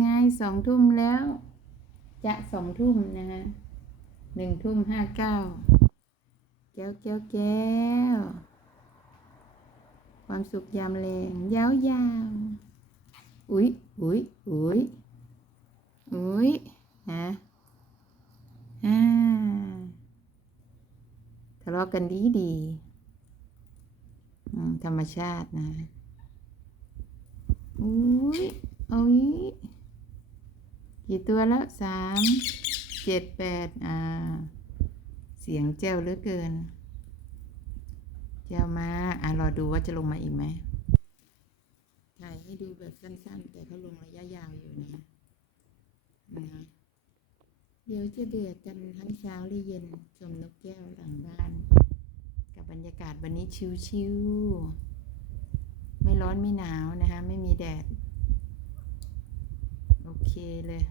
ไง2 ทุ่มแล้วจะ2 ทุ่มนะฮะ1 ทุ่ม 59แก้วแก้วแก้วความสุขยามแรงยาวยาวอุ๊ยอุ๊ยอุ๊ยอุ๊ยฮะทะเลาะกันดีธรรมชาตินะอุ๊ยอุ๊ยกี่ตัวแล้ว3 7 8เสียงแจ้วเหลือเกินแจ้วมารอดูว่าจะลงมาอีกไหมถ่ายให้ดูแบบสั้นๆแต่เขาลงระยะยาวอยู่นะเดี๋ยวจะเดือดกันทั้งเช้าและเย็นชมนกแก้วหลังบ้านกับบรรยากาศวันนี้ชิวๆไม่ร้อนไม่หนาวนะคะไม่มีแดดโอเคเลย